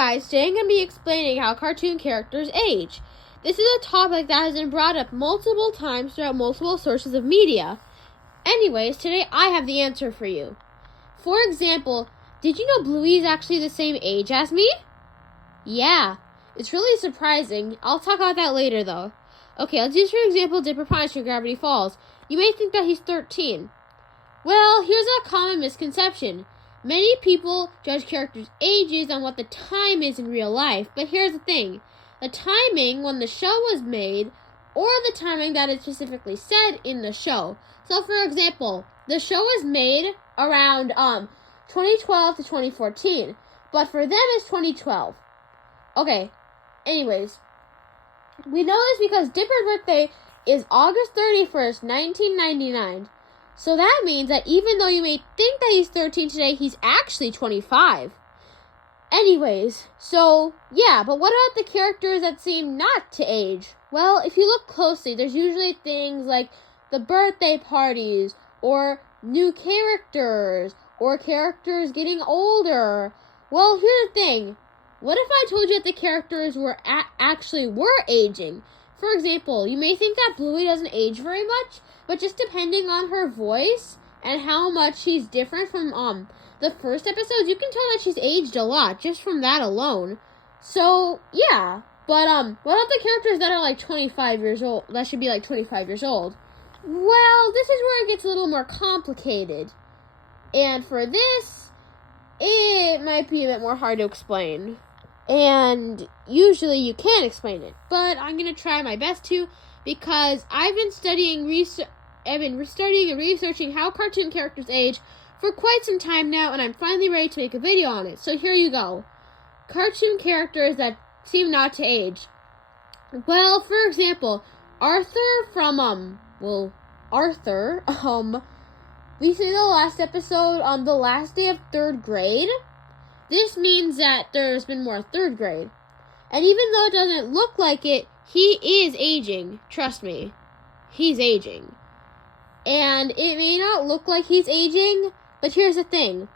guys, today I'm going to be explaining how cartoon characters age. This is a topic that has been brought up multiple times throughout multiple sources of media. Anyways, today I have the answer for you. For example, did you know Bluey is actually the same age as me? Yeah, it's really surprising. I'll talk about that later though. Okay, let's use for example Dipper Punch from Gravity Falls. You may think that he's 13. Well, here's a common misconception. Many people judge characters' ages on what the time is in real life, but here's the thing. The timing when the show was made, or the timing that is specifically said in the show. So, for example, the show was made around 2012 to 2014, but for them it's 2012. Okay, anyways, we know this because Dipper's birthday is August 31st, 1999. So that means that even though you may think that he's 13 today, he's actually 25. Anyways, so yeah, but what about the characters that seem not to age? Well, if you look closely, there's usually things like the birthday parties, or new characters, or characters getting older. Well, here's the thing. What if I told you that the characters were actually aging? For example, you may think that Bluey doesn't age very much, but just depending on her voice and how much she's different from the first episodes, you can tell that she's aged a lot just from that alone. So, yeah. But what about the characters that are like 25 years old? That should be like 25 years old. Well, this is where it gets a little more complicated. And for this, it might be a bit more hard to explain. And usually you can explain it, but I'm going to try my best to, because I've been studying and researching how cartoon characters age for quite some time now, and I'm finally ready to make a video on it. So here you go. Cartoon characters that seem not to age. Well, for example, Arthur from, we see the last episode on the last day of 3rd grade. This means that there's been more 3rd grade. And even though it doesn't look like it, he is aging. Trust me. He's aging. And it may not look like he's aging, but here's the thing.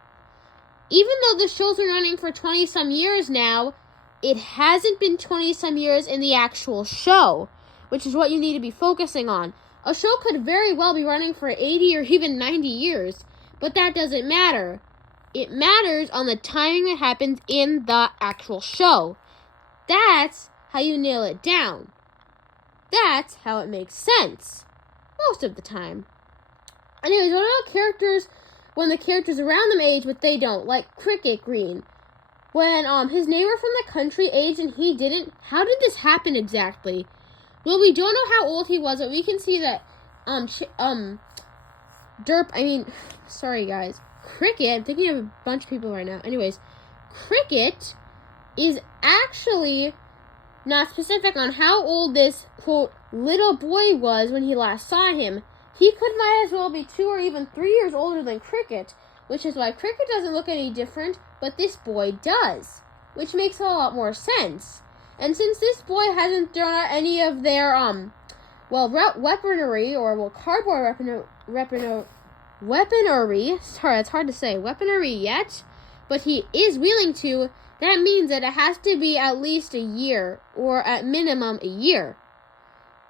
Even though the show's been running for 20-some years now, it hasn't been 20-some years in the actual show, which is what you need to be focusing on. A show could very well be running for 80 or even 90 years, but that doesn't matter. It matters on the timing that happens in the actual show. That's how you nail it down. That's how it makes sense. Most of the time. Anyways, what about characters when the characters around them age but they don't? Like Cricket Green. When his neighbor from the country aged and he didn't, how did this happen exactly? Well, we don't know how old he was, but we can see that Cricket, I'm thinking of a bunch of people right now. Anyways, Cricket is actually not specific on how old this, quote, little boy was when he last saw him. He might as well be 2 or even 3 years older than Cricket, which is why Cricket doesn't look any different, but this boy does, which makes a lot more sense. And since this boy hasn't thrown out any of their, weaponry, or cardboard weaponry, sorry, it's hard to say, weaponry yet, but he is willing to, that means that it has to be at least a year, or at minimum a year.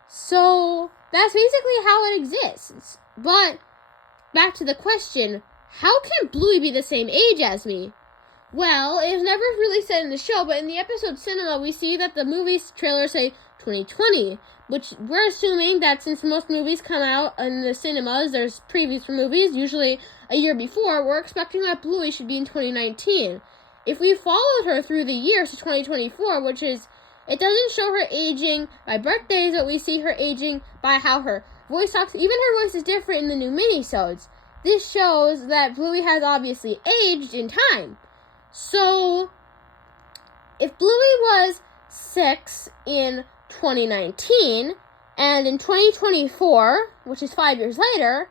So, that's basically how it exists. But, back to the question, how can Bluey be the same age as me? Well, it was never really said in the show, but in the episode Cinema, we see that the movie's trailers say 2020, which we're assuming that since most movies come out in the cinemas, there's previews for movies, usually a year before, we're expecting that Bluey should be in 2019. If we followed her through the years to 2024, which is, it doesn't show her aging by birthdays, but we see her aging by how her voice talks. Even her voice is different in the new minisodes. This shows that Bluey has obviously aged in time. So, if Bluey was 6 in 2019, and in 2024, which is 5 years later,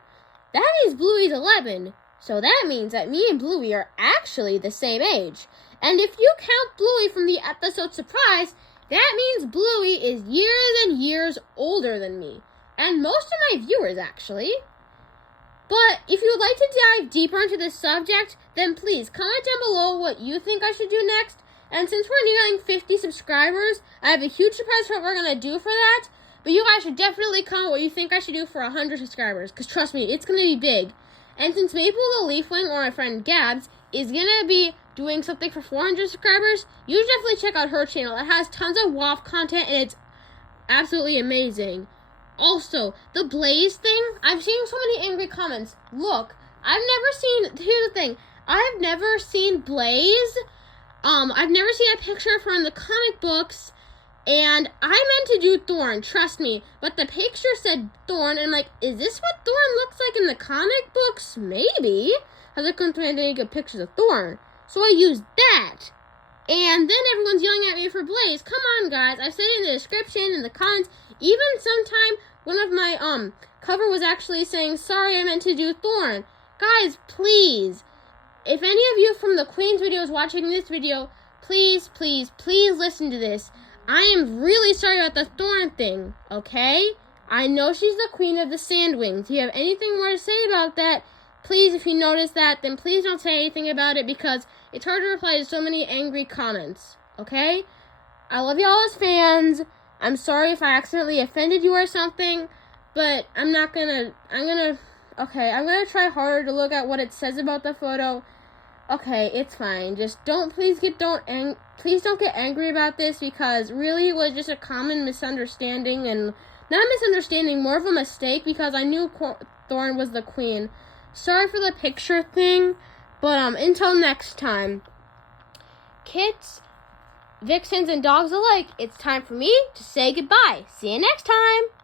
that means Bluey's 11. So that means that me and Bluey are actually the same age. And if you count Bluey from the episode Surprise, that means Bluey is years and years older than me. And most of my viewers, actually. But if you would like to dive deeper into this subject, then please comment down below what you think I should do next, And since we're nearing 50 subscribers, I have a huge surprise for what we're going to do for that. But you guys should definitely comment what you think I should do for 100 subscribers. Because trust me, it's going to be big. And since Maple the Leafwing, or my friend Gabs, is going to be doing something for 400 subscribers, you should definitely check out her channel. It has tons of WAF content, and it's absolutely amazing. Also, the Blaze thing, I've seen so many angry comments. Look, here's the thing, I've never seen Blaze. I've never seen a picture of her in the comic books, and I meant to do Thorn, trust me, but the picture said Thorn, and I'm like, is this what Thorn looks like in the comic books? Maybe. I couldn't find any good pictures of Thorn, so I used that. And then everyone's yelling at me for Blaze. Come on, guys, I said it in the description, in the comments, even sometime one of my, cover was actually saying, sorry, I meant to do Thorn. Guys, please. If any of you from the Queen's video is watching this video, please, please, please listen to this. I am really sorry about the Thorn thing, okay? I know she's the Queen of the Sandwings. If you have anything more to say about that, please, if you notice that, then please don't say anything about it because it's hard to reply to so many angry comments, okay? I love y'all as fans. I'm sorry if I accidentally offended you or something, but I'm gonna try harder to look at what it says about the photo. Okay, it's fine. Just please don't get angry about this because really it was just a common misunderstanding and not a misunderstanding, more of a mistake because I knew Thorn was the queen. Sorry for the picture thing, but until next time, kits, vixens, and dogs alike, it's time for me to say goodbye. See you next time.